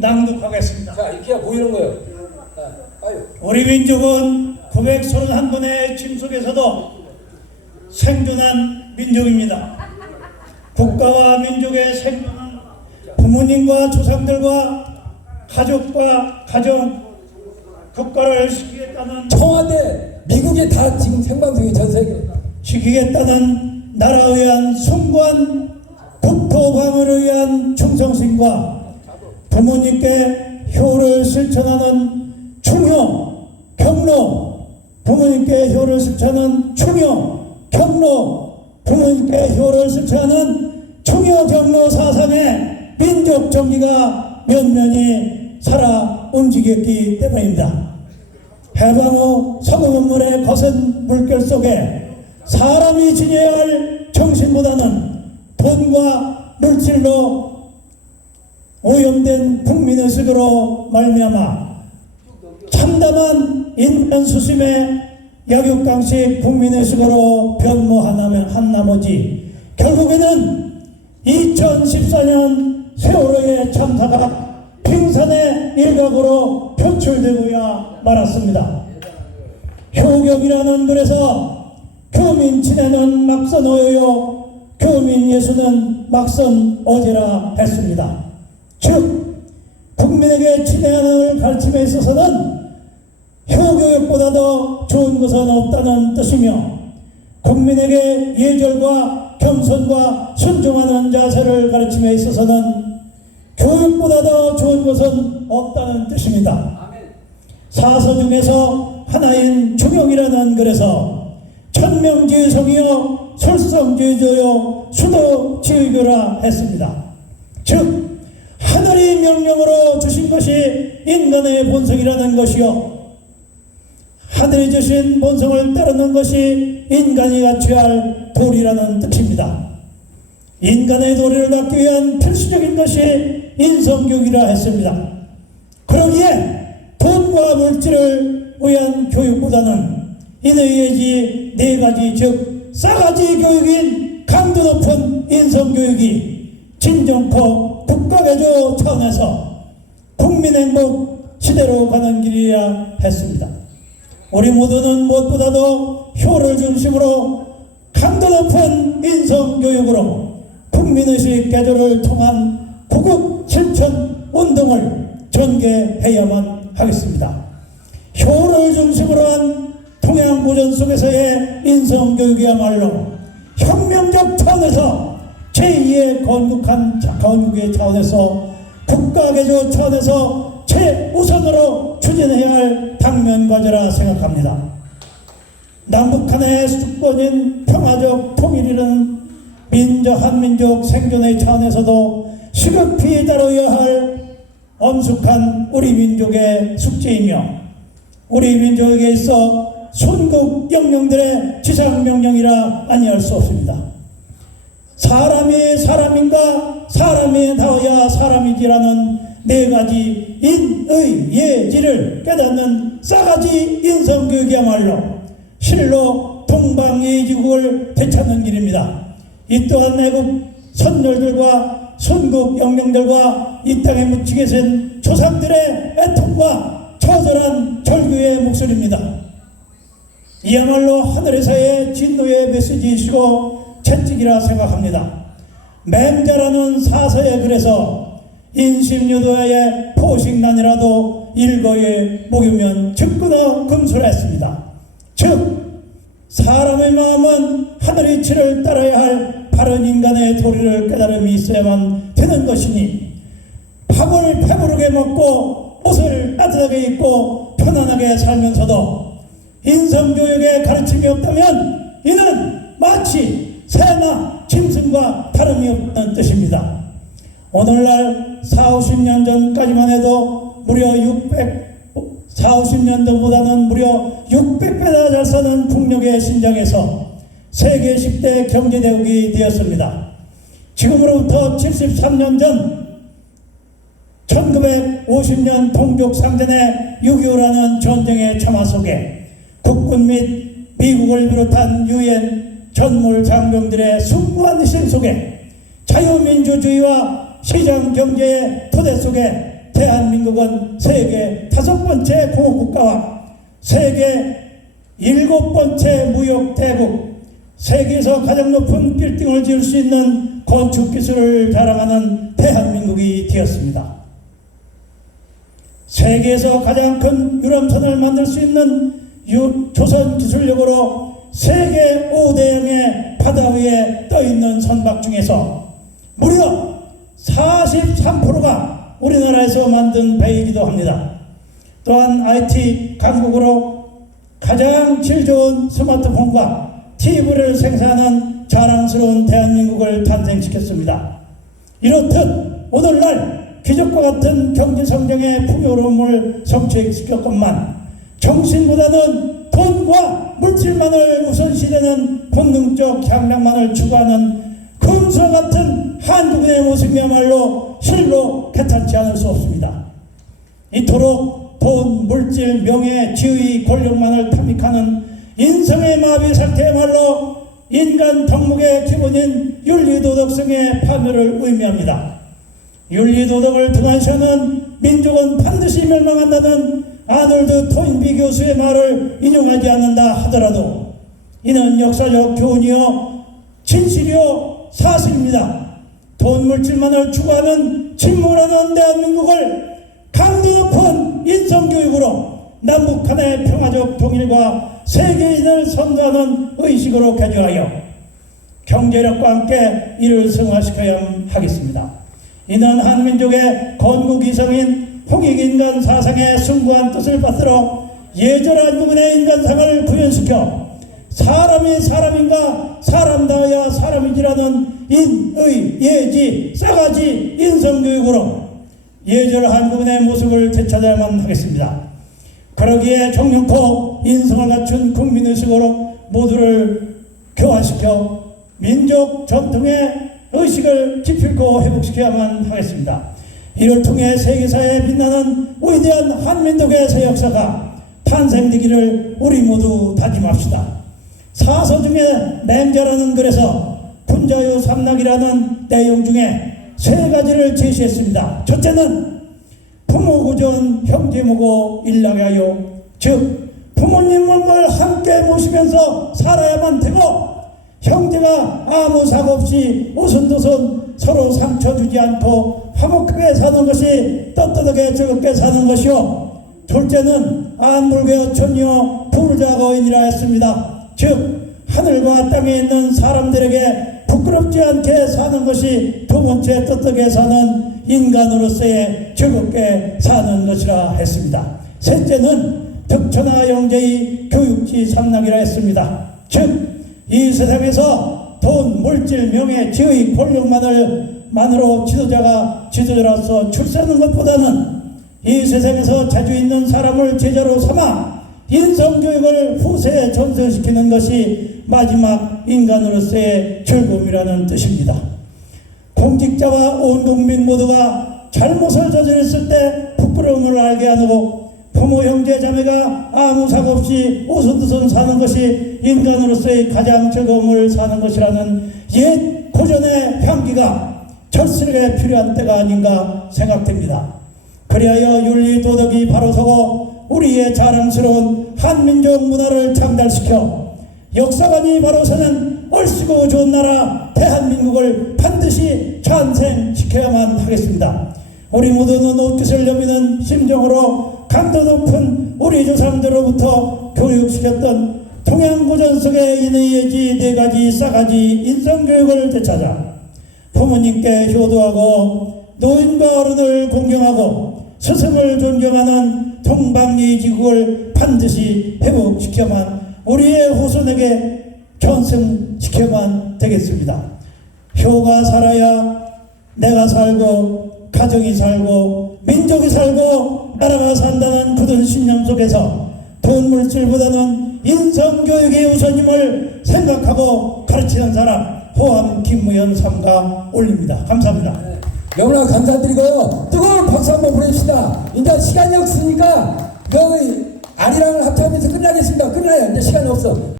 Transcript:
낭독하겠습니다. 자, 이렇게 보이는 거예요. 우리 민족은 931번의 짐 속에서도 생존한 민족입니다. 국가와 민족의 생존은 부모님과 조상들과 가족과 가정, 국가를 지키겠다는 청와대, 미국에 다 지금 생방송이 전 세계. 지키겠다는 나라에 의한 숭고한 국토방어를 위한 충성심과 부모님께 효를 실천하는 충효, 경로, 부모님께 효를 실천하는 충효, 경로, 부모님께 효를 실천하는 충효, 경로 사상의 민족 정기가 면면히 살아 움직였기 때문입니다. 해방 후 서구 건물의 거센 물결 속에 사람이 지녀야 할 정신보다는 돈과 물질로 오염된 국민의 식으로 말미암아 참담한 인간 수심의 약육강식 국민의 식으로 변모하나면 한 나머지 결국에는 2014년 세월호의 참사가 빙산의 일각으로 표출되고야 말았습니다. 효경이라는 글에서 교민 친애는 막선 어여요 교민 예수는 막선 어제라 했습니다. 즉 국민에게 친애하는 가르침에 있어서는 효교육보다 더 좋은 것은 없다는 뜻이며 국민에게 예절과 겸손과 순종하는 자세를 가르침에 있어서는 교육보다 더 좋은 것은 없다는 뜻입니다. 사서 중에서 하나인 중용이라는 글에서 천명지성이요 설성지조요 수도지의교라 했습니다. 즉 명령으로 주신 것이 인간의 본성이라는 것이요 하늘이 주신 본성을 따르는 것이 인간이 갖춰야 할 도리라는 뜻입니다. 인간의 도리를 갖기 위한 필수적인 것이 인성교육이라 했습니다. 그러기에 돈과 물질을 위한 교육보다는 인의예지 네 가지 즉 싸가지 교육인 강도 높은 인성교육이 진정커 국가개조 차원에서 국민행복 시대로 가는 길이야 했습니다. 우리 모두는 무엇보다도 효를 중심으로 강도 높은 인성교육으로 국민의식 개조를 통한 구국 실천 운동을 전개해야만 하겠습니다. 효를 중심으로 한 동양보전 속에서의 인성교육이야말로 혁명적 차원에서 제2의 건국한 자- 건국의 차원에서 국가개조 차원에서 최우선으로 추진해야 할 당면과제라 생각합니다. 남북한의 수권인 평화적 통일이라는 민족 한민족 생존의 차원에서도 시급히 다뤄야 할 엄숙한 우리 민족의 숙제이며 우리 민족에게 있어 순국 영령들의 지상 명령이라 아니할 수 없습니다. 사람이 사람인가 사람이 나와야 사람이지라는 네 가지 인의 예지를 깨닫는 싸가지 인성교육이야말로 실로 동방예지국을 되찾는 길입니다. 이 또한 내국 선열들과 순국 영령들과 이 땅에 묻히게 된 조상들의 애통과 처절한 절규의 목소리입니다. 이야말로 하늘에서의 진노의 메시지이시고 채찍이라 생각합니다. 맹자라는 사서에 그래서 인심유도의 포식난이라도 일거에 목이면 즉끊어 금술했습니다. 즉 사람의 마음은 하늘의 이치를 따라야 할 바른 인간의 도리를 깨달음이 있어야만 되는 것이니 밥을 배부르게 먹고 옷을 따뜻하게 입고 편안하게 살면서도 인성교육의 가르침이 없다면 이는 마치 새나 짐승과 다름이 없다는 뜻입니다. 오늘날 4, 50년 전까지만 해도 무려 600, 4, 50년 전보다는 무려 600배나 잘 사는 북녘의 신장에서 세계 10대 경제대국이 되었습니다. 지금으로부터 73년 전 1950년 동족 상전의 6.25라는 전쟁의 참화 속에 국군 및 미국을 비롯한 유엔 전몰 장병들의 숭고한 희생 속에 자유민주주의와 시장 경제의 토대 속에 대한민국은 세계 다섯 번째 공업국가와 세계 일곱 번째 무역 대국, 세계에서 가장 높은 빌딩을 지을 수 있는 건축 기술을 자랑하는 대한민국이 되었습니다. 세계에서 가장 큰 유람선을 만들 수 있는 유- 조선 기술력으로 세계 5대형의 바다 위에 떠 있는 선박 중에서 무려 43%가 우리나라에서 만든 배이기도 합니다. 또한 IT 강국으로 가장 질 좋은 스마트폰과 TV를 생산하는 자랑스러운 대한민국을 탄생시켰습니다. 이렇듯 오늘날 기적과 같은 경제 성장의 풍요로움을 성취시켰건만 정신보다는 돈과 물질만을 우선시되는 본능적 향락만을 추구하는 금서 같은 한국인의 모습이야말로 실로 개탄치 않을 수 없습니다. 이토록 돈, 물질, 명예, 지위, 권력만을 탐닉하는 인성의 마비 상태야말로 인간 덕목의 기본인 윤리도덕성의 파멸을 의미합니다. 윤리도덕을 등한시하는 민족은 반드시 멸망한다는 아놀드 토인비 교수의 말을 인용하지 않는다 하더라도 이는 역사적 교훈이요 진실이요 사실입니다. 돈 물질만을 추구하는 침몰하는 대한민국을 강도 높은 인성교육으로 남북 간의 평화적 통일과 세계인을 선도하는 의식으로 개조하여 경제력과 함께 이를 승화시켜야 하겠습니다. 이는 한민족의 건국 이성인 홍익 인간 사상의 숭고한 뜻을 받들어 예절한 부분의 인간상을 구현시켜 사람이 사람인가 사람다워야 사람이지라는 인의 예지 싸가지 인성교육으로 예절한 부분의 모습을 되찾아야만 하겠습니다. 그러기에 정령코 인성을 갖춘 국민의식으로 모두를 교화시켜 민족 전통의 의식을 기필코 회복시켜야만 하겠습니다. 이를 통해 세계사에 빛나는 위대한 한민족의 새 역사가 탄생되기를 우리 모두 다짐합시다. 사서 중에 맹자라는 글에서 군자유 삼락이라는 내용 중에 세 가지를 제시했습니다. 첫째는 부모 구전 형제 모고 일나게 하여 즉 부모님을 함께 모시면서 살아야만 되고 형제가 아무 사고 없이 오손도손 서로 상처 주지 않고 화목하게 사는 것이 떳떳하게 즐겁게 사는 것이요 둘째는 안물개어 천이요 부르자거인이라 했습니다 즉 하늘과 땅에 있는 사람들에게 부끄럽지 않게 사는 것이 두 번째 떳떳하게 사는 인간으로서의 즐겁게 사는 것이라 했습니다. 셋째는 득천하 영재의 교육지 삼락이라 했습니다. 즉 이 세상에서 돈, 물질, 명예, 지의, 권력만을 만으로 지도자가 지도자로서 출세하는 것보다는 이 세상에서 자주 있는 사람을 제자로 삼아 인성교육을 후세에 전수시키는 것이 마지막 인간으로서의 즐거움이라는 뜻입니다. 공직자와 온 국민 모두가 잘못을 저질렀을 때 부끄러움을 알게 하고 부모 형제 자매가 아무 사고 없이 오손도손 사는 것이 인간으로서의 가장 즐거움을 사는 것이라는 옛 고전의 향기가 절실하게 필요한 때가 아닌가 생각됩니다. 그리하여 윤리 도덕이 바로 서고 우리의 자랑스러운 한민족 문화를 창달시켜 역사관이 바로 서는 얼씨고 좋은 나라 대한민국을 반드시 탄생시켜야만 하겠습니다. 우리 모두는 옷깃을 여미는 심정으로 강도 높은 우리 조상들로부터 교육시켰던 동양고전 속의 인의예지 네 가지 싸가지 인성교육을 되찾아 부모님께 효도하고 노인과 어른을 공경하고 스승을 존경하는 동방리 지국을 반드시 회복시켜만 우리의 후손에게 전승시켜만 되겠습니다. 효가 살아야 내가 살고 가정이 살고 민족이 살고 나라가 산다는 굳은 신념 속에서 돈 물질보다는 인성교육의 우선임을 생각하고 가르치는 사람 호암 김무현 삼가 올립니다. 감사합니다. 너무나 감사드리고 뜨거운 박수 한번 보냅시다. 이제 시간이 없으니까 여기 아리랑을 합창하면서 끝나겠습니다. 끝나요. 이제 시간이 없어.